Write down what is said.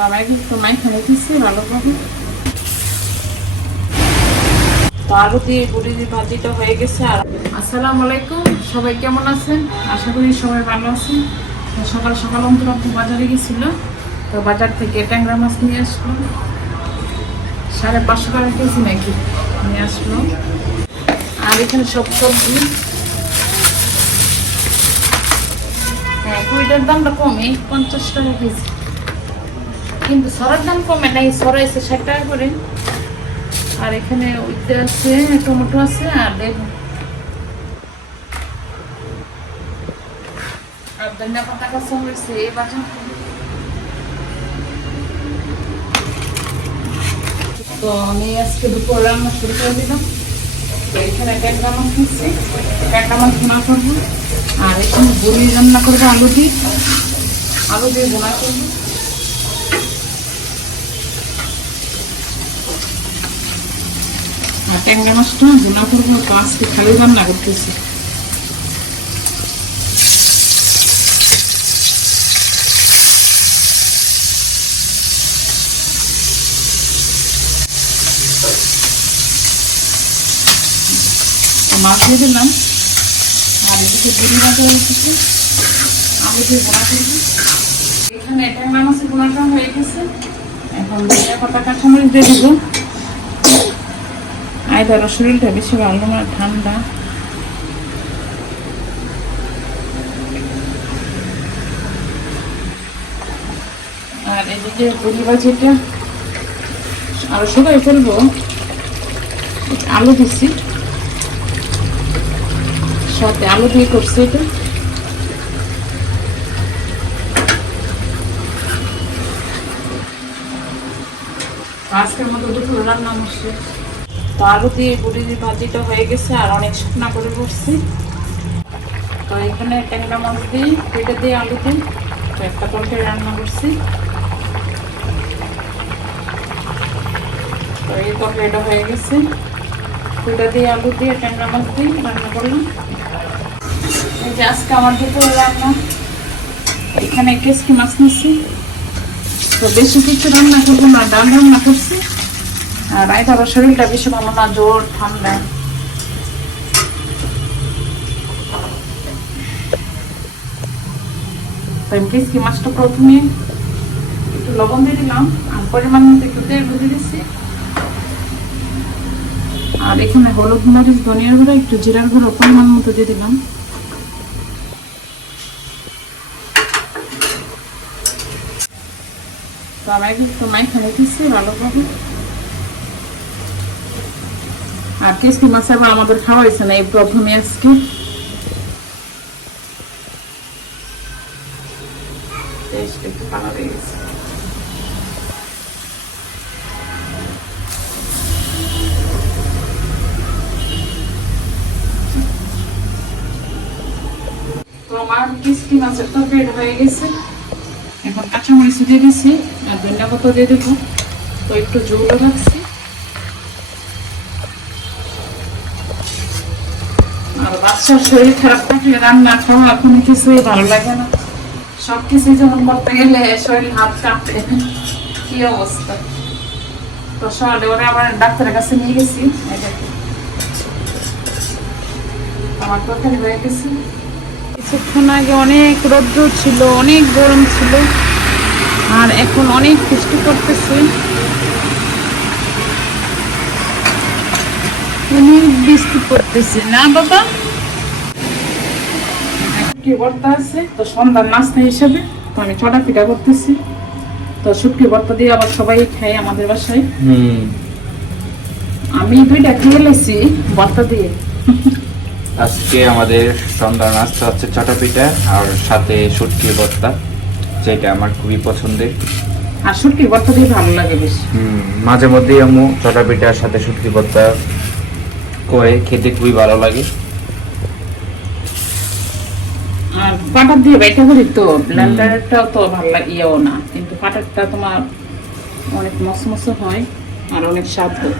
সবাইকে তোমায় খেলে দিচ্ছি ভালোভাবে তো আলু দিয়ে ভাজিটা হয়ে গেছে আর আসসালামু আলাইকুম, সবাই কেমন আছেন? আশা করি সবাই ভালো আছেন। সকাল সকাল অন্তর বাজারে গেছিল, তো বাজার থেকে ট্যাংরা মাছ নিয়ে আসলো। সাড়ে পাঁচশো টাকা কেজি নাকি নিয়ে আসলো। আর এখানে সব সবজি। হ্যাঁ কুইটার দামটা কমে, পঞ্চাশ টাকা কেজি। কিন্তু সরার দাম কমে নাই সরা এসে ষাট টাকা করে। আর এখানে উইতে আছে, টমেটো আছে আর লেবু আর তো আমি আজকে করে দিলাম। তো এখানে মাছ মাছ করব। আর এখানে বড়ি রান্না করব আলু দিয়ে। আলু দিয়ে ভুনা করব। আর মাছটা ভুনা করব তো আজকে খালি মাছ দিয়ে দিলাম। আর এদিকে বুড়ি মাছ রেখেছি আমি দিয়ে বোনা করব। এখানে ট্যাংরা মাছের বোনাটা হয়ে গেছে। এখন ধনিয়া পাতা কাঁচামরিচ দিয়ে দিব। আয় ধরো শরীরটা বেশি ভালো না ঠান্ডা। আর এদিকে পুরি ভাজিটা, আরও সবাই ফেলব। আলু দিচ্ছি। সাথে আলু দিয়ে করছি এটা। আজকের মতো দুপুর রান্না আমার শেষ। তো আলু দিয়ে বুড়ি দিয়ে ভাজিটা হয়ে গেছে আর অনেক শুকনা করে করছি তো এখানে ট্যাংরা মাছ দিই পেটে দিয়ে আলু দিয়ে তো একটা তরকারি রান্না করছি। তো এই তরকারিটা হয়ে গেছে। পেটে দিয়ে আলু দিয়ে ট্যাংরা মাছ দিয়ে রান্না করলাম। এই যে আজকে আমার দুপুরে রান্না। এখানে কেসকি মাছ নিচ্ছি তো বেশি কিছু রান্না করব না, ডাল রান্না করছি। আর আইতাবার শরীরটা বেশি ভালো না, জ্বর, ঠান্ডা। তো মাছটা প্রথমে একটু লবণ দিয়ে দিলাম, আর পরিমাণ মতো একটু তেল বুঝে দিচ্ছি। আর এখানে হলুদ, মরিচ, ধনিয়ার গুঁড়ো, একটু জিরার গুঁড়ো পরিমাণ মতো দিয়ে দিলাম। তো আমার একটু মাইখানে দিচ্ছি ভালোভাবে। আর কেসকি মাছ আবার আমাদের খাওয়া হয়েছে না এই প্রথমে আজকে। আমার কিস্তি মাছের তরকারি হয়ে গেছে। এখন কাঁচামরিচ দিয়ে দিচ্ছি আর ধনিয়া পাতা দিয়ে দেবো। তো একটু জোরও রাখছি আর বাচ্চার শরীর খারাপ থাকলে রান্না খাওয়া কোনো কিছুই ভালো লাগে না। সব কিছুই যখন করতে গেলে শরীর হাত কাঁপে। কি অবস্থা? তো সকালে ওরা আবার ডাক্তারের কাছে নিয়ে গেছি আমার তরকারি হয়ে গেছে। কিছুক্ষণ আগে অনেক রৌদ্র ছিল, অনেক গরম ছিল। আর এখন অনেক বৃষ্টি করতেছে অনেক বৃষ্টি পড়তেছে। না বাবা। শুটকি ভর্তা আছে তো সন্ধ্যার নাস্তা হিসেবে তো আমি চটা পিঠা করতেছি। তো শুটকি ভর্তা দিয়ে আবার সবাই খাই আমাদের বাসায়। হুম। আমি দুইটা খেয়ে লেছি ভর্তা দিয়ে। আজকে আমাদের সন্ধ্যা নাস্তা হচ্ছে চটা পিঠা আর সাথে শুটকি ভর্তা যেটা আমার খুবই পছন্দের। আর শুটকি ভর্তা দিয়ে ভালো লাগে বেশি। মাঝে মধ্যেই আমু চটা পিঠার সাথে শুটকি ভর্তা করে খেতে খুবই ভালো লাগে। আর পাটার দিয়ে বাইটা করি তো ব্লেন্ডারটাও তো ভালো লাগে ইয়েও না। কিন্তু পাটারটা তোমার অনেক মস মস হয় আর অনেক স্বাদ হয়